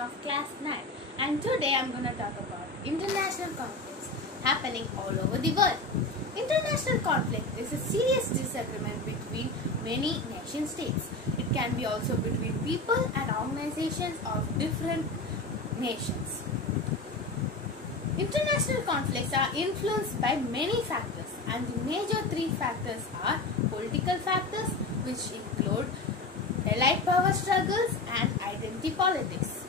of class 9, and today I'm going to talk about international conflicts happening all over the world. International conflict is a serious disagreement between many nation states. It can be also between people and organizations of different nations. International conflicts are influenced by many factors, and the major three factors are political factors, which include allied power struggles and identity politics,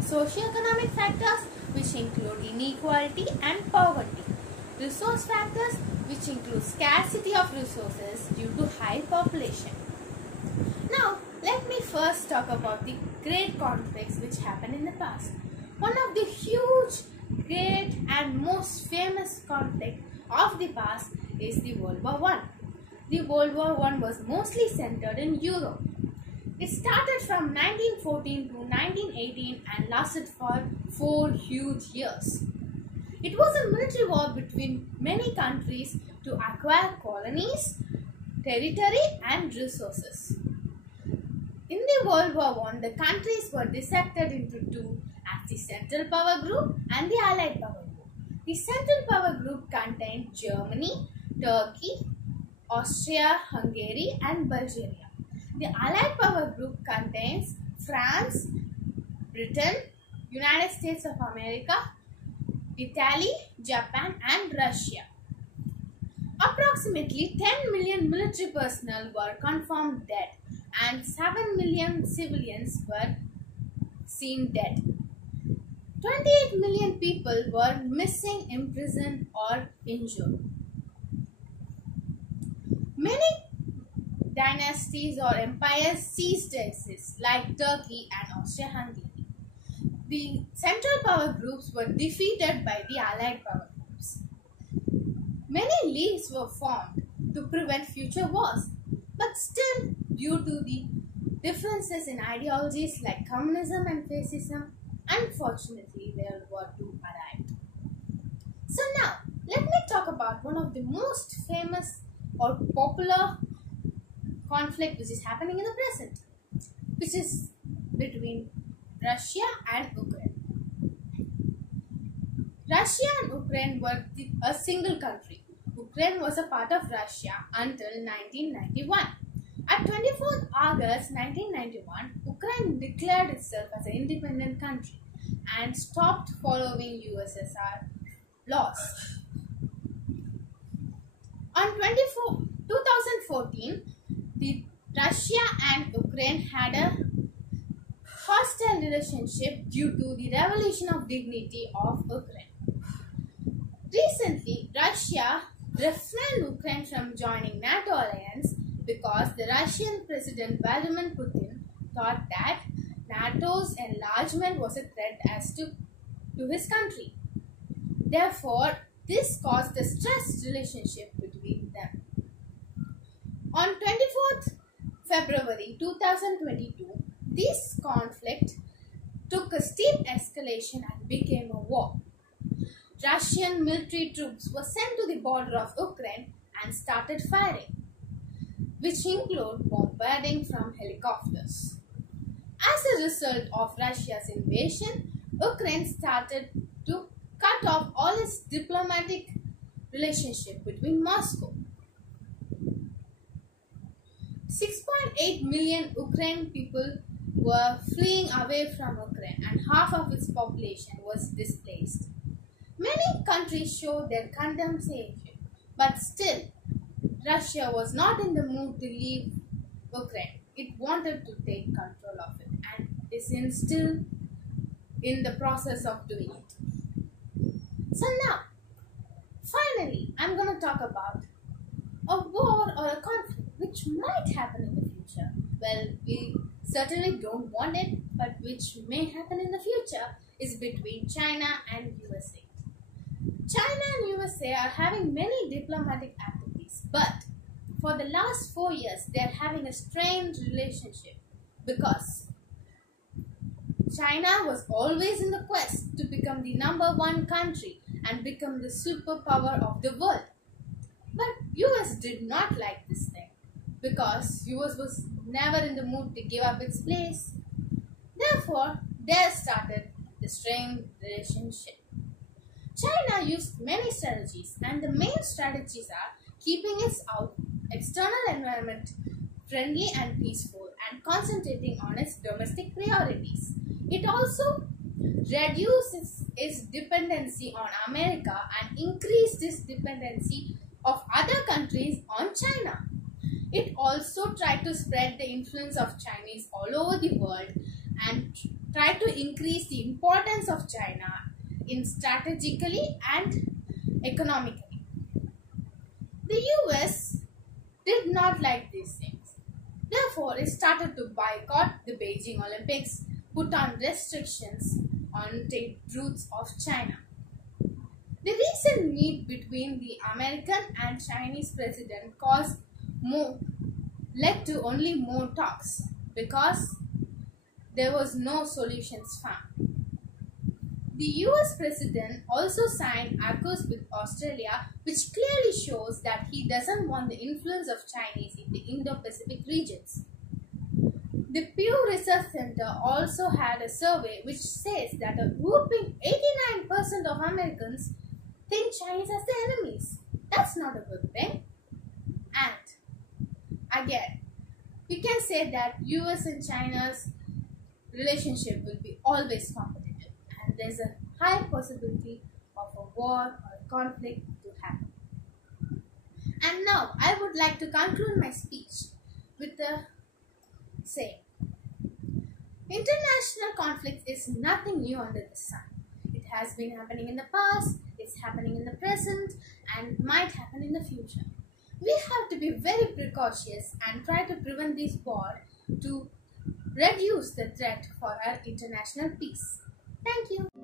socio-economic factors, which include inequality and poverty, resource factors, which include scarcity of resources due to high population. Now, let me first talk about the great conflicts which happened in the past. One of the huge, great and most famous conflict of the past is the World War I. The World War I was mostly centered in Europe. It started from 1914 to 1918 and lasted for 4 huge years. It was a military war between many countries to acquire colonies, territory and resources. In the World War I, the countries were dissected into two as the Central Power Group and the Allied Power Group. The Central Power Group contained Germany, Turkey, Austria-Hungary and Bulgaria. The Allied Power Group contains France, Britain, United States of America, Italy, Japan and Russia. Approximately 10 million military personnel were confirmed dead and 7 million civilians were seen dead. 28 million people were missing, imprisoned or injured. Many dynasties or empires ceased to exist, like Turkey and Austria-Hungary. The Central Power Groups were defeated by the Allied Power Groups. Many leagues were formed to prevent future wars, but still, due to the differences in ideologies like communism and fascism, unfortunately, World War II arrived. So now, let me talk about one of the most famous or popular conflict which is happening in the present, which is between Russia and Ukraine. Russia and Ukraine were a single country. Ukraine was a part of Russia until 1991. At 24th August 1991, Ukraine declared itself as an independent country and stopped following USSR laws. On 2014, Russia and Ukraine had a hostile relationship due to the revolution of dignity of Ukraine. Recently, Russia refrained Ukraine from joining NATO alliance because the Russian President Vladimir Putin thought that NATO's enlargement was a threat as to his country. Therefore, this caused a stressed relationship between them. On 24th February 2022, this conflict took a steep escalation and became a war. Russian military troops were sent to the border of Ukraine and started firing, which include bombarding from helicopters. As a result of Russia's invasion, Ukraine started to cut off all its diplomatic relationship between Moscow. 6.8 million Ukrainian people were fleeing away from Ukraine and half of its population was displaced. Many countries showed their condemnation, but still, Russia was not in the mood to leave Ukraine. It wanted to take control of it and is still in the process of doing it. So now, finally, I'm going to talk about a war or a conflict which might happen in the future. Well, we certainly don't want it, but which may happen in the future is between China and USA. China and USA are having many diplomatic activities, but for the last 4 years, they are having a strained relationship because China was always in the quest to become the #1 country and become the superpower of the world. But US did not like this thing because US was never in the mood to give up its place. Therefore, there started the strained relationship. China used many strategies, and the main strategies are keeping its external environment friendly and peaceful and concentrating on its domestic priorities. It also reduces its dependency on America and increased its dependency of other countries on China. It also tried to spread the influence of Chinese all over the world and tried to increase the importance of China in strategically and economically. The US did not like these things. Therefore, it started to boycott the Beijing Olympics, put on restrictions on trade routes of China. The recent meet between the American and Chinese president led to only more talks because there was no solutions found. The US president also signed accords with Australia, which clearly shows that he doesn't want the influence of Chinese in the Indo-Pacific regions. The Pew Research Center also had a survey which says that a whopping 89% of Americans think Chinese as their enemies. That's not a good thing. And again, we can say that US and China's relationship will be always competitive, and there's a high possibility of a war or a conflict to happen. And now I would like to conclude my speech with the saying, international conflict is nothing new under the sun. It has been happening in the past, it's happening in the present, and might happen in the future. We have to be very precautious and try to prevent this war to reduce the threat for our international peace. Thank you.